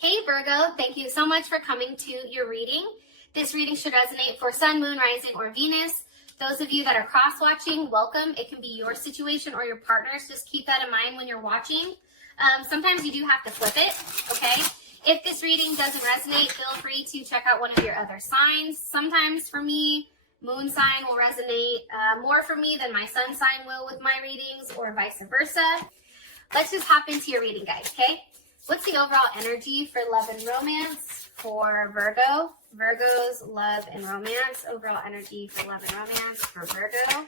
Hey Virgo, thank you so much for coming to your reading. This reading should resonate for Sun, Moon, Rising, or Venus. Those of you that are cross-watching, welcome. It can be your situation or your partner's. Just keep that in mind when you're watching. Sometimes you do have to flip it, okay? If this reading doesn't resonate, feel free to check out one of your other signs. Sometimes for me, moon sign will resonate more for me than my sun sign will with my readings, or vice versa. Let's just hop into your reading, guys, okay? What's the overall energy for love and romance for Virgo? Virgo's love and romance. Overall energy for love and romance for Virgo.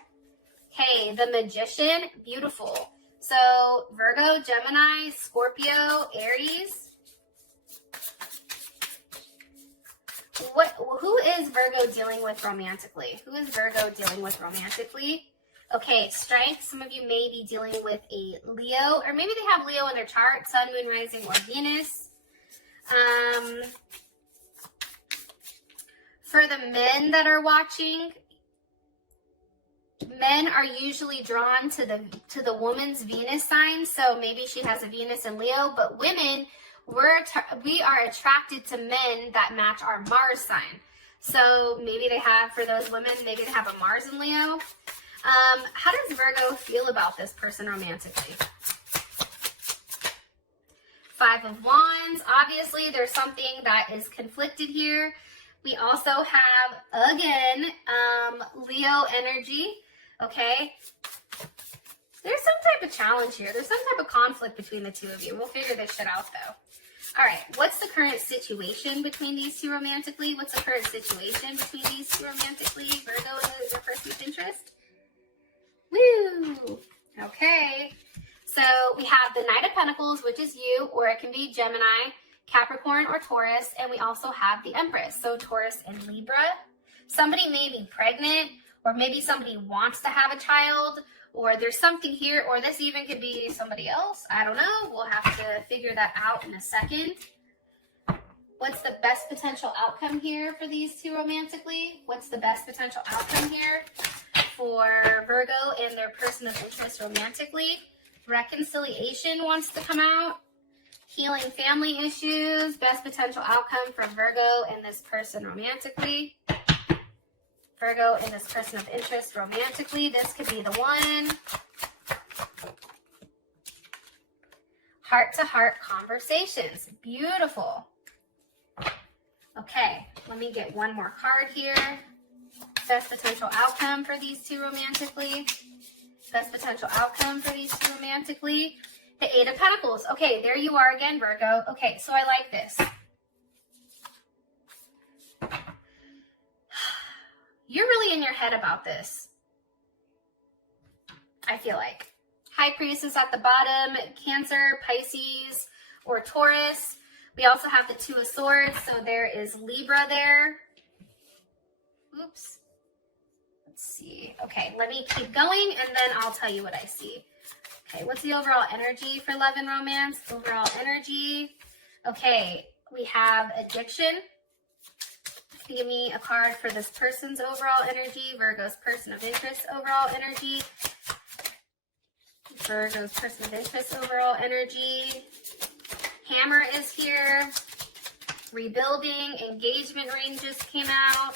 Okay, the Magician. Beautiful. So Virgo, Gemini, Scorpio, Aries. Who is Virgo dealing with romantically? Who is Virgo dealing with romantically? Okay, strength. Some of you may be dealing with a Leo, or maybe they have Leo in their chart, Sun, Moon, Rising, or Venus. For the men that are watching, men are usually drawn to the woman's Venus sign, so maybe she has a Venus in Leo, but women, we are attracted to men that match our Mars sign. So maybe they have, for those women, maybe they have a Mars in Leo. How does Virgo feel about this person romantically? Five of Wands. Obviously, there's something that is conflicted here. We also have, again, Leo energy, okay? There's some type of challenge here. There's some type of conflict between the two of you. We'll figure this shit out, though. All right, what's the current situation between these two romantically? What's the current situation between these two romantically? Virgo and the person of interest? Woo! Okay, so we have the Knight of Pentacles, which is you, or it can be Gemini, Capricorn, or Taurus, and we also have the Empress, so Taurus and Libra. Somebody may be pregnant, or maybe somebody wants to have a child, or there's something here, or this even could be somebody else. I don't know. We'll have to figure that out in a second. What's the best potential outcome here for these two romantically? What's the best potential outcome here for Virgo and their person of interest romantically? Reconciliation wants to come out. Healing family issues. Best potential outcome for Virgo and this person romantically. Virgo and this person of interest romantically. This could be the one. Heart-to-heart conversations. Beautiful. Okay, let me get one more card here. Best potential outcome for these two romantically. Best potential outcome for these two romantically. The Eight of Pentacles. Okay, there you are again, Virgo. Okay, so I like this. You're really in your head about this, I feel like. High Priestess at the bottom, Cancer, Pisces, or Taurus. We also have the Two of Swords, so there is Libra there. Oops. Let's see. Okay, let me keep going, and then I'll tell you what I see. Okay, what's the overall energy for love and romance? Overall energy. Okay, we have addiction. Give me a card for this person's overall energy. Virgo's person of interest overall energy. Virgo's person of interest overall energy. Hammer is here. Rebuilding. Engagement ring just came out.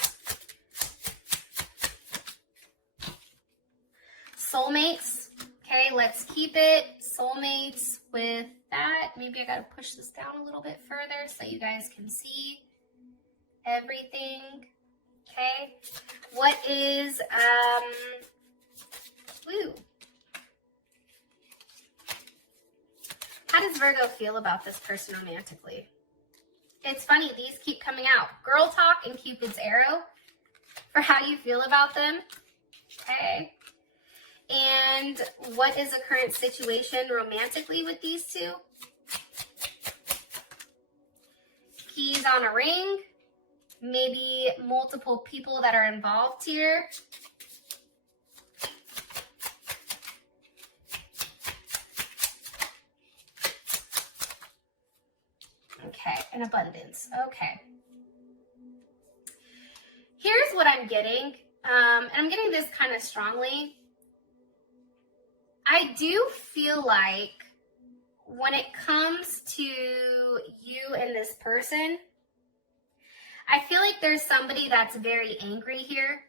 Soulmates. Okay, let's keep it. Soulmates with that. Maybe I gotta push this down a little bit further so you guys can see everything. Okay. What is, woo. How does Virgo feel about this person romantically? It's funny, these keep coming out. Girl talk and Cupid's arrow for how you feel about them. Okay. And what is the current situation romantically with these two? Keys on a ring. Maybe multiple people that are involved here. Okay, an abundance. Okay. Here's what I'm getting, and I'm getting this kind of strongly. I do feel like when it comes to you you and this person, I feel like there's somebody that's very angry here,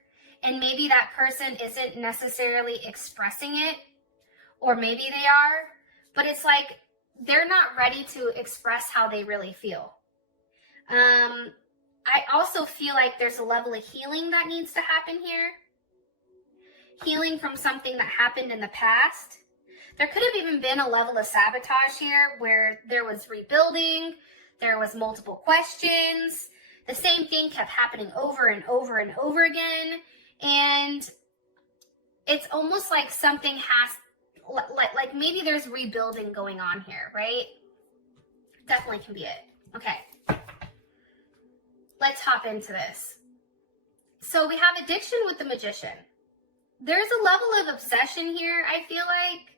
and maybe that person isn't necessarily expressing it, or maybe they are, but it's like they're not ready to express how they really feel. I also feel like there's a level of healing that needs to happen here. Healing from something that happened in the past. There could have even been a level of sabotage here where there was rebuilding, there was multiple questions, the same thing kept happening over and over and over again, and it's almost like something has, like maybe there's rebuilding going on here, right? Definitely can be it. Okay. Let's hop into this. So we have addiction with the Magician. There's a level of obsession here, I feel like.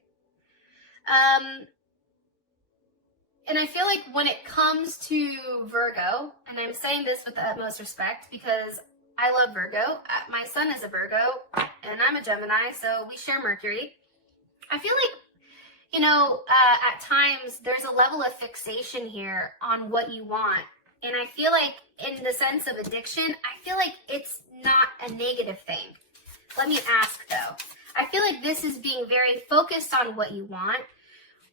And I feel like when it comes to Virgo, and I'm saying this with the utmost respect because I love Virgo. My son is a Virgo, and I'm a Gemini, so we share Mercury. I feel like, you know, at times there's a level of fixation here on what you want. And I feel like in the sense of addiction, I feel like it's not a negative thing. Let me ask though. I feel like this is being very focused on what you want,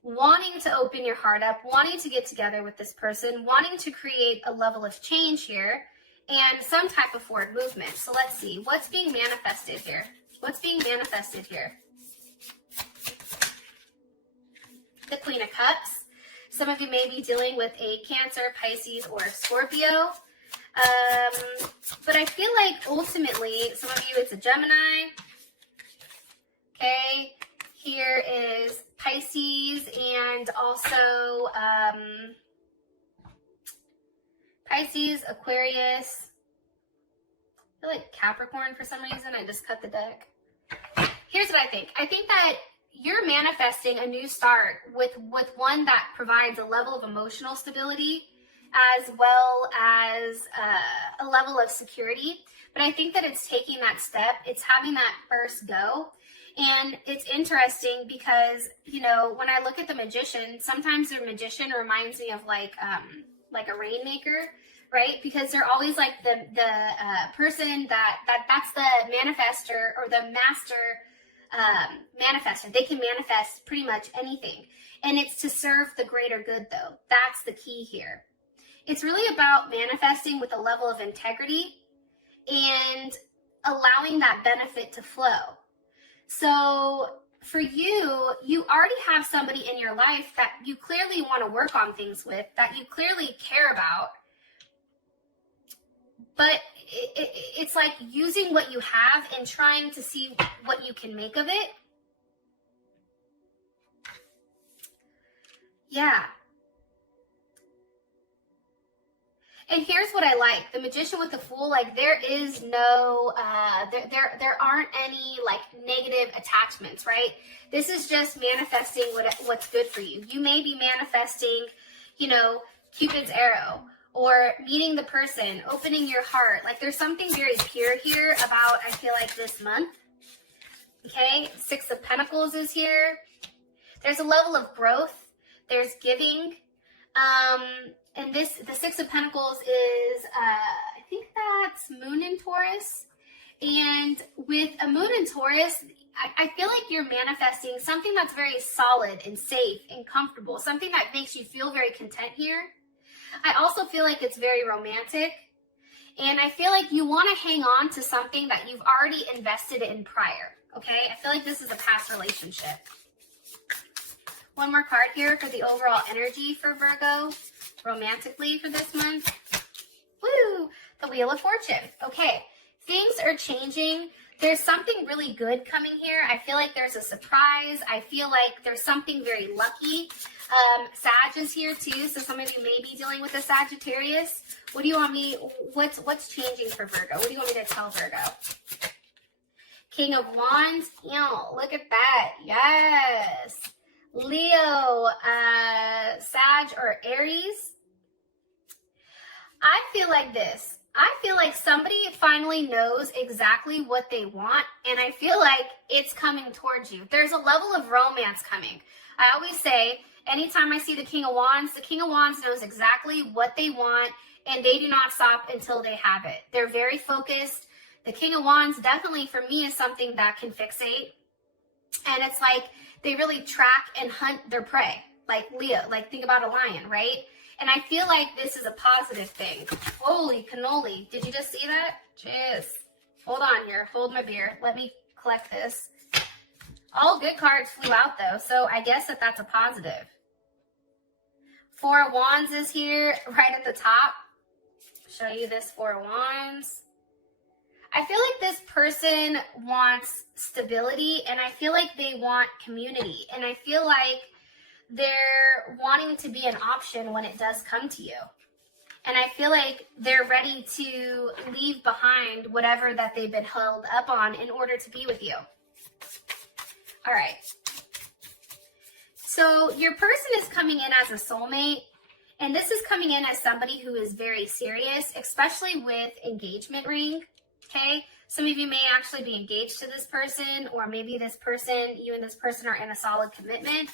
wanting to open your heart up, wanting to get together with this person, wanting to create a level of change here and some type of forward movement. So let's see, what's being manifested here? What's being manifested here? The Queen of Cups. Some of you may be dealing with a Cancer, Pisces, or Scorpio. But I feel like ultimately, some of you, it's a Gemini. Okay. Here is Pisces and also Pisces, Aquarius. I feel like Capricorn for some reason. I just cut the deck. Here's what I think. I think that you're manifesting a new start with one that provides a level of emotional stability as well as a level of security. But I think that it's taking that step. It's having that first go. And it's interesting because, you know, when I look at the Magician, sometimes the Magician reminds me of like a rainmaker, right? Because they're always like the person that's the manifester or the master manifester. They can manifest pretty much anything. And it's to serve the greater good though. That's the key here. It's really about manifesting with a level of integrity and allowing that benefit to flow. So for you, you already have somebody in your life that you clearly want to work on things with, that you clearly care about. But it's like using what you have and trying to see what you can make of it. Yeah. And here's what I like. The Magician with the Fool, like there is no, there aren't any like negative attachments, right? This is just manifesting what's good for you. You may be manifesting, you know, Cupid's arrow or meeting the person, opening your heart. Like there's something very pure here about, I feel like this month. Okay, Six of Pentacles is here. There's a level of growth. There's giving. And the Six of Pentacles is, I think that's Moon in Taurus. And with a Moon in Taurus, I feel like you're manifesting something that's very solid and safe and comfortable. Something that makes you feel very content here. I also feel like it's very romantic. And I feel like you want to hang on to something that you've already invested in prior. Okay? I feel like this is a past relationship. One more card here for the overall energy for Virgo. Romantically for this month. Woo! The Wheel of Fortune. Okay, things are changing. There's something really good coming here. I feel like there's a surprise. I feel like there's something very lucky. Sag is here too, so some of you may be dealing with a Sagittarius. What do you want me, what's changing for Virgo? What do you want me to tell Virgo? King of Wands. Ew, look at that. Yes. Leo, Sag, or Aries. I feel like this. I feel like somebody finally knows exactly what they want, and I feel like it's coming towards you. There's a level of romance coming. I always say, Anytime I see the King of Wands knows exactly what they want, and they do not stop until they have it. They're very focused. The King of Wands definitely for me is something that can fixate. And it's like they really track and hunt their prey. Like Leo, like think about a lion, right? And I feel like this is a positive thing. Holy cannoli. Did you just see that? Jeez. Hold on here. Hold my beer. Let me collect this. All good cards flew out though, so I guess that's a positive. Four of Wands is here right at the top. Show you this Four of Wands. I feel like this person wants stability, and I feel like they want community, and I feel like they're wanting to be an option when it does come to you. And I feel like they're ready to leave behind whatever that they've been held up on in order to be with you. All right. So your person is coming in as a soulmate, and this is coming in as somebody who is very serious, especially with engagement ring, okay? Some of you may actually be engaged to this person, or maybe this person, you and this person are in a solid commitment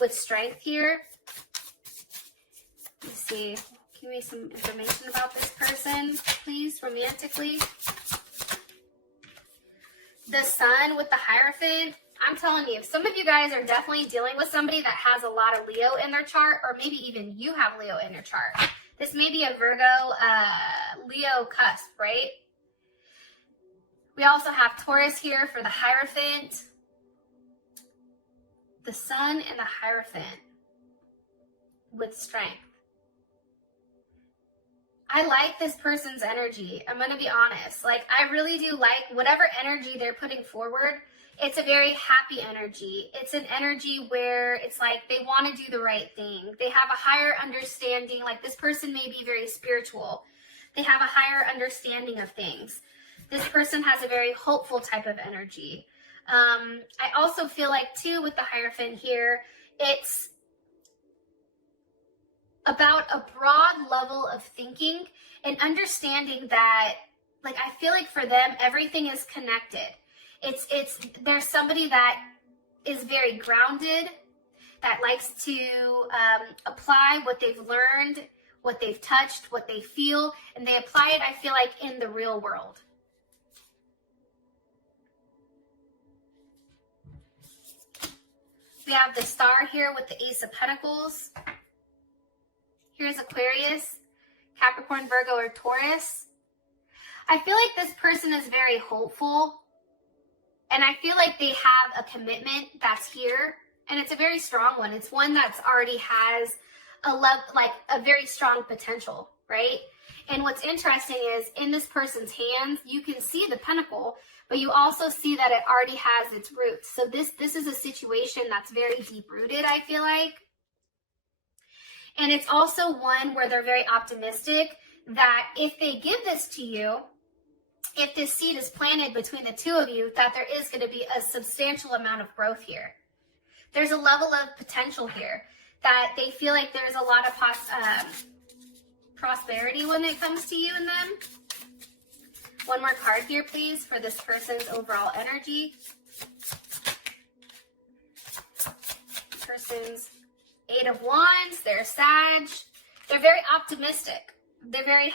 with strength here. Let's see. Give me some information about this person, please, romantically. The Sun with the Hierophant. I'm telling you, some of you guys are definitely dealing with somebody that has a lot of Leo in their chart, or maybe even you have Leo in your chart. This may be a Virgo, Leo cusp, right? We also have Taurus here for the Hierophant. The Sun and the Hierophant with strength. I like this person's energy. I'm going to be honest. Like, I really do like whatever energy they're putting forward. It's a very happy energy. It's an energy where it's like they want to do the right thing. They have a higher understanding. Like, this person may be very spiritual. They have a higher understanding of things. This person has a very hopeful type of energy. I also feel like, too, with the Hierophant here, it's about a broad level of thinking and understanding that, like, I feel like for them, everything is connected. There's somebody that is very grounded, that likes to apply what they've learned, what they've touched, what they feel, and they apply it, I feel like, in the real world. We have the Star here with the Ace of Pentacles. Here's Aquarius, Capricorn, Virgo, or Taurus. I feel like this person is very hopeful, and I feel like they have a commitment that's here, and it's a very strong one. It's one that's already has a very strong potential, right? And what's interesting is in this person's hands, you can see the pentacle, but you also see that it already has its roots. So this is a situation that's very deep-rooted, I feel like. And it's also one where they're very optimistic that if they give this to you, if this seed is planted between the two of you, that there is going to be a substantial amount of growth here. There's a level of potential here that they feel like there's a lot of prosperity when it comes to you and them. One more card here, please, for this person's overall energy. Person's Eight of Wands, they're Sag. They're very optimistic. They're very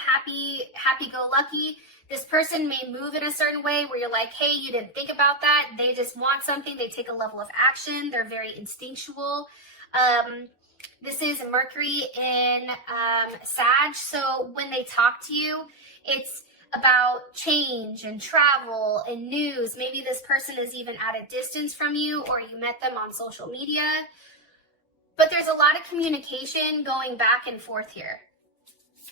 happy-go-lucky. This person may move in a certain way where you're like, hey, you didn't think about that. They just want something. They take a level of action. They're very instinctual. This is Mercury in Sag. So when they talk to you, it's about change and travel and news. Maybe this person is even at a distance from you, or you met them on social media. But there's a lot of communication going back and forth here.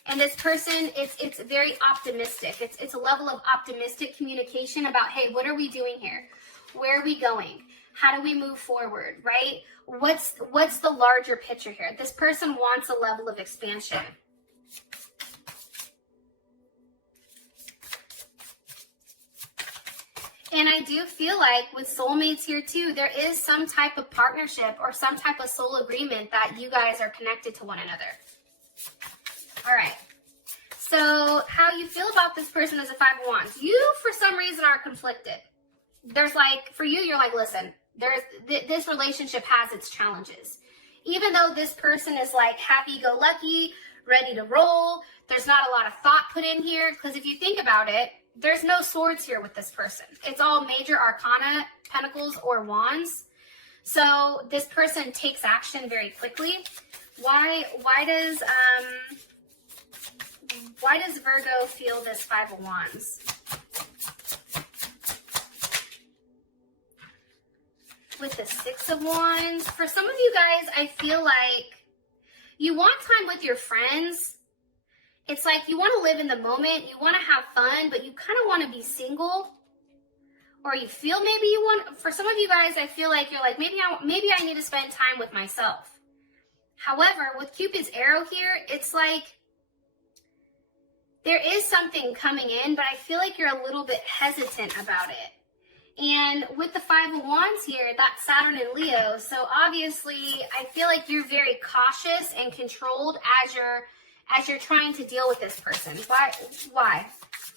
And this person, it's very optimistic. It's a level of optimistic communication about, hey, what are we doing here? Where are we going? How do we move forward, right? What's the larger picture here? This person wants a level of expansion. And I do feel like with soulmates here too, there is some type of partnership or some type of soul agreement that you guys are connected to one another. All right. So how you feel about this person is a Five of Wands. You, for some reason, are conflicted. There's like, for you, you're like, listen, this relationship has its challenges. Even though this person is like happy-go-lucky, ready to roll, there's not a lot of thought put in here, because if you think about it, there's no swords here with this person. It's all major arcana, pentacles, or wands. So this person takes action very quickly. Why does Virgo feel this Five of Wands? With the Six of Wands, for some of you guys, I feel like you want time with your friends. It's like you want to live in the moment, you want to have fun, but you kind of want to be single. Or you feel maybe you want, for some of you guys, I feel like you're like, maybe I need to spend time with myself. However, with Cupid's arrow here, it's like there is something coming in, but I feel like you're a little bit hesitant about it. And with the Five of Wands here, that's Saturn and Leo. So obviously, I feel like you're very cautious and controlled as you're trying to deal with this person. Why?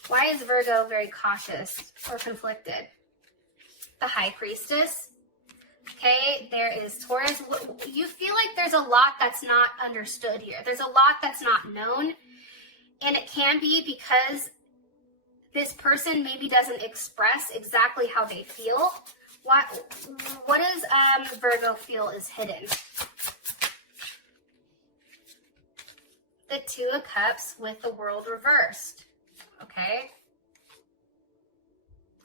Why is Virgo very cautious or conflicted? The High Priestess. Okay, there is Taurus. You feel like there's a lot that's not understood here. There's a lot that's not known. And it can be because this person maybe doesn't express exactly how they feel. What does Virgo feel is hidden? The Two of Cups with the World reversed. Okay.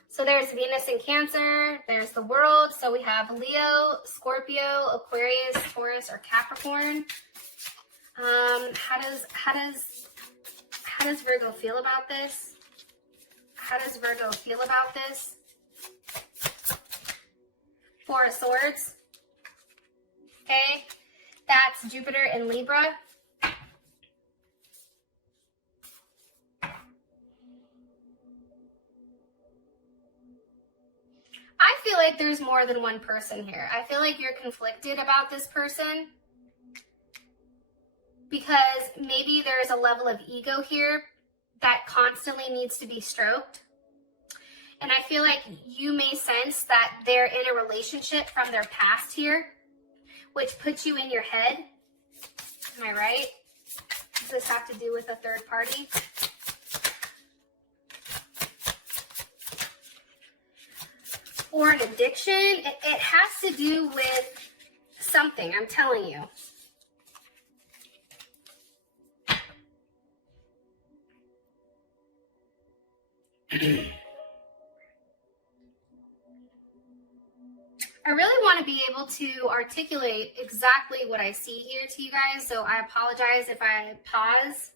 So there's Venus in Cancer. There's the World. So we have Leo, Scorpio, Aquarius, Taurus, or Capricorn. How does Virgo feel about this? How does Virgo feel about this? Four of Swords. Okay. That's Jupiter in Libra. I feel like there's more than one person here. I feel like you're conflicted about this person because maybe there's a level of ego here that constantly needs to be stroked. And I feel like you may sense that they're in a relationship from their past here, which puts you in your head. Am I right? Does this have to do with a third party? Or an addiction? It has to do with something, I'm telling you. I really want to be able to articulate exactly what I see here to you guys, so I apologize if I pause.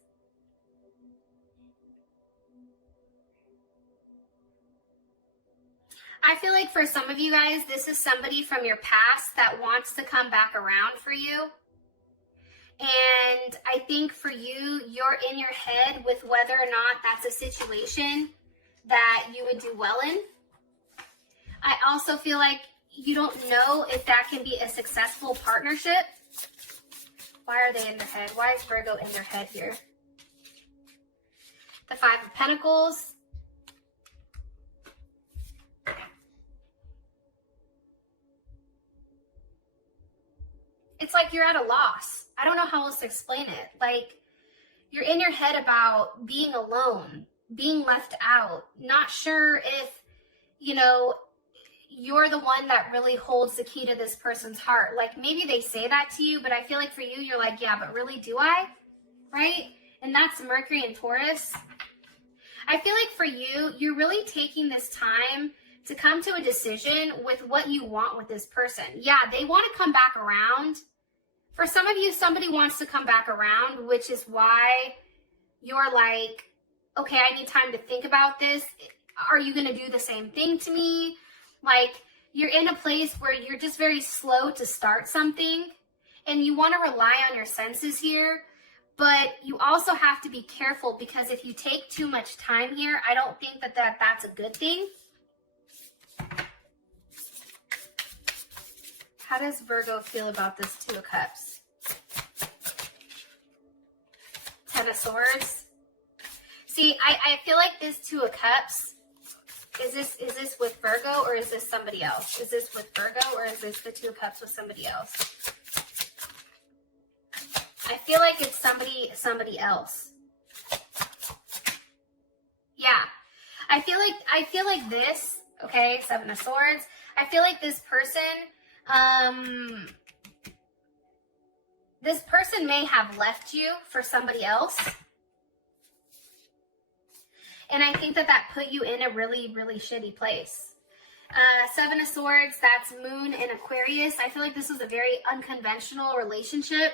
I feel like for some of you guys, this is somebody from your past that wants to come back around for you. And I think for you, you're in your head with whether or not that's a situation that you would do well in. I also feel like you don't know if that can be a successful partnership. Why are they in their head? Why is Virgo in their head here? The Five of Pentacles. It's like you're at a loss. I don't know how else to explain it. Like, you're in your head about being alone, being left out, not sure if, you know, you're the one that really holds the key to this person's heart. Like, maybe they say that to you, but I feel like for you, you're like, yeah, but really, do I? Right? And that's Mercury and Taurus. I feel like for you, you're really taking this time to come to a decision with what you want with this person. Yeah, they want to come back around. For some of you, somebody wants to come back around, which is why you're like, okay, I need time to think about this. Are you going to do the same thing to me? Like, you're in a place where you're just very slow to start something, and you want to rely on your senses here, but you also have to be careful, because if you take too much time here, I don't think that that's a good thing. How does Virgo feel about this Two of Cups? Ten of Swords. See, I feel like this Two of Cups, is this with Virgo, or is this somebody else? Is this with Virgo, or is this the Two of Cups with somebody else? I feel like it's somebody else. Yeah. I feel like this, okay, Seven of Swords. I feel like this person may have left you for somebody else. And I think that put you in a really, really shitty place. Seven of Swords, that's Moon in Aquarius. I feel like this was a very unconventional relationship.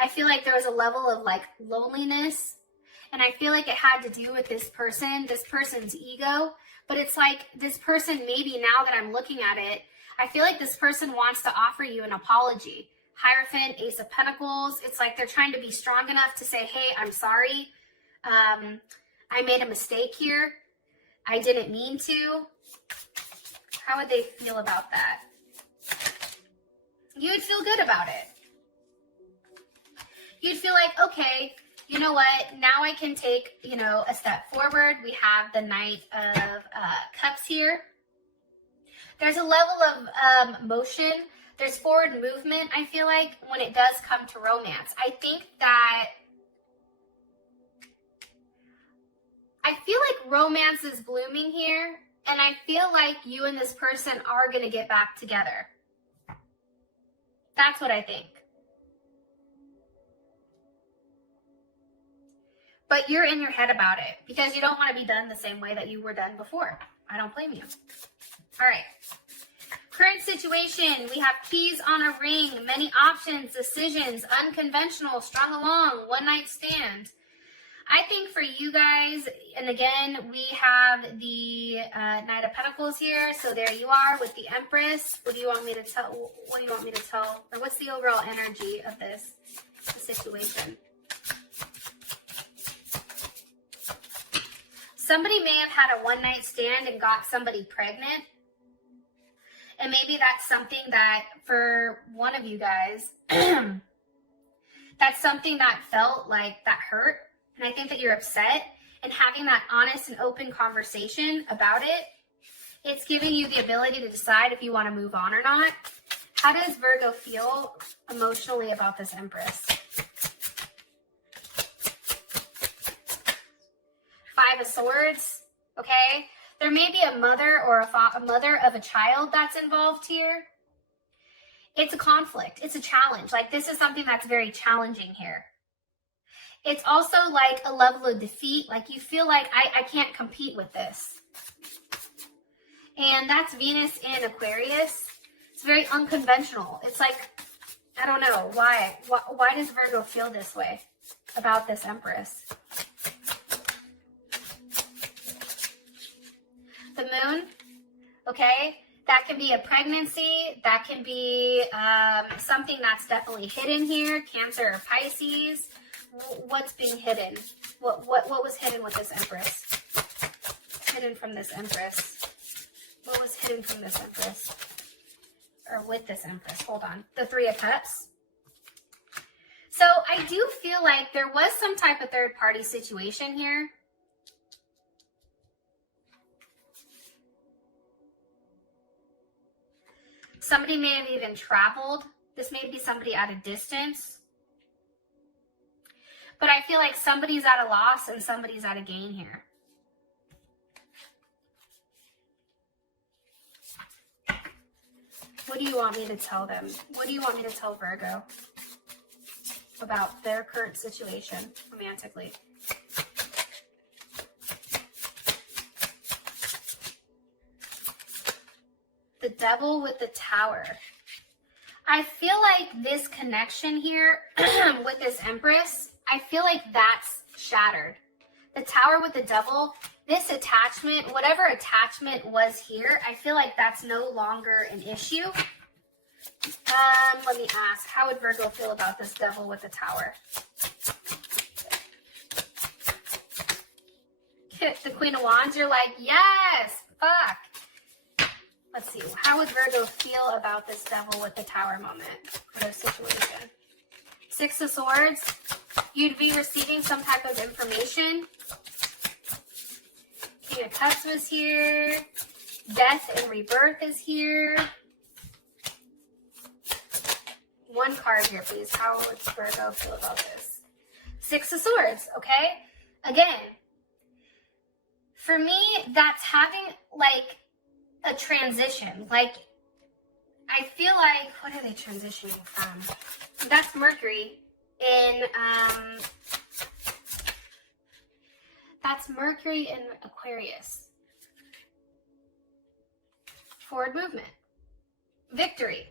I feel like there was a level of like loneliness. And I feel like it had to do with this person's ego. But it's like this person, maybe now that I'm looking at it, I feel like this person wants to offer you an apology. Hierophant, Ace of Pentacles. It's like they're trying to be strong enough to say, hey, I'm sorry. I made a mistake here. I didn't mean to. How would they feel about that? You would feel good about it. You'd feel like, okay, you know what? Now I can take, a step forward. We have the Knight of Cups here. There's a level of motion. There's forward movement, I feel like, when it does come to romance. I feel like romance is blooming here, and I feel like you and this person are going to get back together. That's what I think. But you're in your head about it because you don't want to be done the same way that you were done before. I don't blame you. All right. Current situation, we have keys on a ring, many options, decisions, unconventional, strung along, one night stand. I think for you guys, and again, we have the Knight of Pentacles here. So there you are with the Empress. What do you want me to tell? Or what's the overall energy of this situation? Somebody may have had a one night stand and got somebody pregnant. And maybe that's something that for one of you guys, that's something that felt like that hurt. And I think that you're upset, and having that honest and open conversation about it, it's giving you the ability to decide if you want to move on or not. How does Virgo feel emotionally about this Empress? Five of Swords, okay? There may be a mother or a mother of a child that's involved here. It's a conflict. It's a challenge. Like, this is something that's very challenging here. It's also like a level of defeat. Like, you feel like, I can't compete with this. And that's Venus in Aquarius. It's very unconventional. It's like, I don't know. Why does Virgo feel this way about this Empress? The Moon, okay? That can be a pregnancy. That can be something that's definitely hidden here. Cancer or Pisces. What's being hidden? What was hidden with this Empress? Hidden from this Empress. What was hidden from this Empress? Or with this Empress? Hold on. The Three of Cups. So I do feel like there was some type of third party situation here. Somebody may have even traveled. This may be somebody at a distance. But I feel like somebody's at a loss and somebody's at a gain here. What do you want me to tell them? What do you want me to tell Virgo about their current situation romantically? The Devil with the Tower. I feel like this connection here with this Empress, I feel like that's shattered. The Tower with the Devil, this attachment, whatever attachment was here, I feel like that's no longer an issue. Let me ask, how would Virgo feel about this Devil with the Tower? The Queen of Wands, you're like, yes, fuck. Let's see, how would Virgo feel about this Devil with the Tower moment or this situation? Six of Swords, you'd be receiving some type of information. King of Cups was here. Death and rebirth is here. One card here, please. How would Virgo feel about this? Six of Swords, okay? Again, for me, that's having like a transition. Like, I feel like, what are they transitioning from? That's Mercury in, that's Mercury in Aquarius. Forward movement. Victory.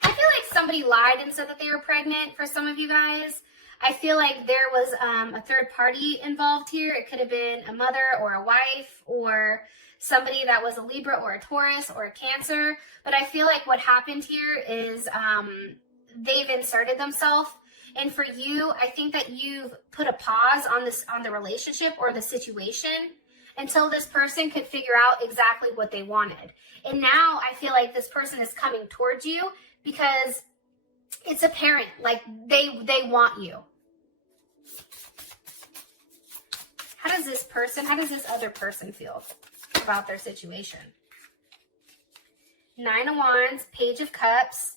I feel like somebody lied and said that they were pregnant for some of you guys. I feel like there was a third party involved here. It could have been a mother or a wife or somebody that was a Libra or a Taurus or a Cancer. But I feel like what happened here is they've inserted themselves. And for you, I think that you've put a pause on the relationship or the situation until this person could figure out exactly what they wanted. And now I feel like this person is coming towards you because it's apparent, like they want you. How does this other person feel about their situation? Nine of Wands, Page of Cups,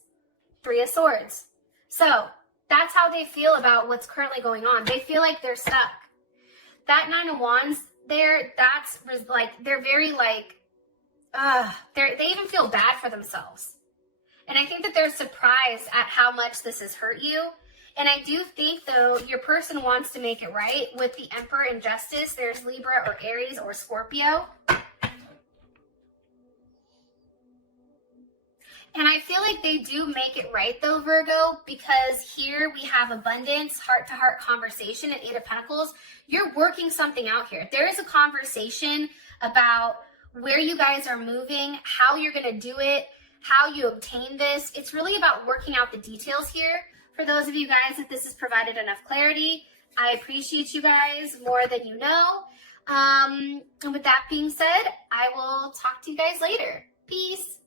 Three of Swords. So that's how they feel about what's currently going on. They feel like they're stuck. That Nine of Wands there, that's like, they're very like, they even feel bad for themselves. And I think that they're surprised at how much this has hurt you. And I do think, though, your person wants to make it right. With the Emperor in Justice, there's Libra or Aries or Scorpio. And I feel like they do make it right, though, Virgo, because here we have abundance, heart-to-heart conversation at Eight of Pentacles. You're working something out here. There is a conversation about where you guys are moving, how you're going to do it, how you obtain this. It's really about working out the details here. For those of you guys that this has provided enough clarity, I appreciate you guys more than you know. And with that being said, I will talk to you guys later. Peace.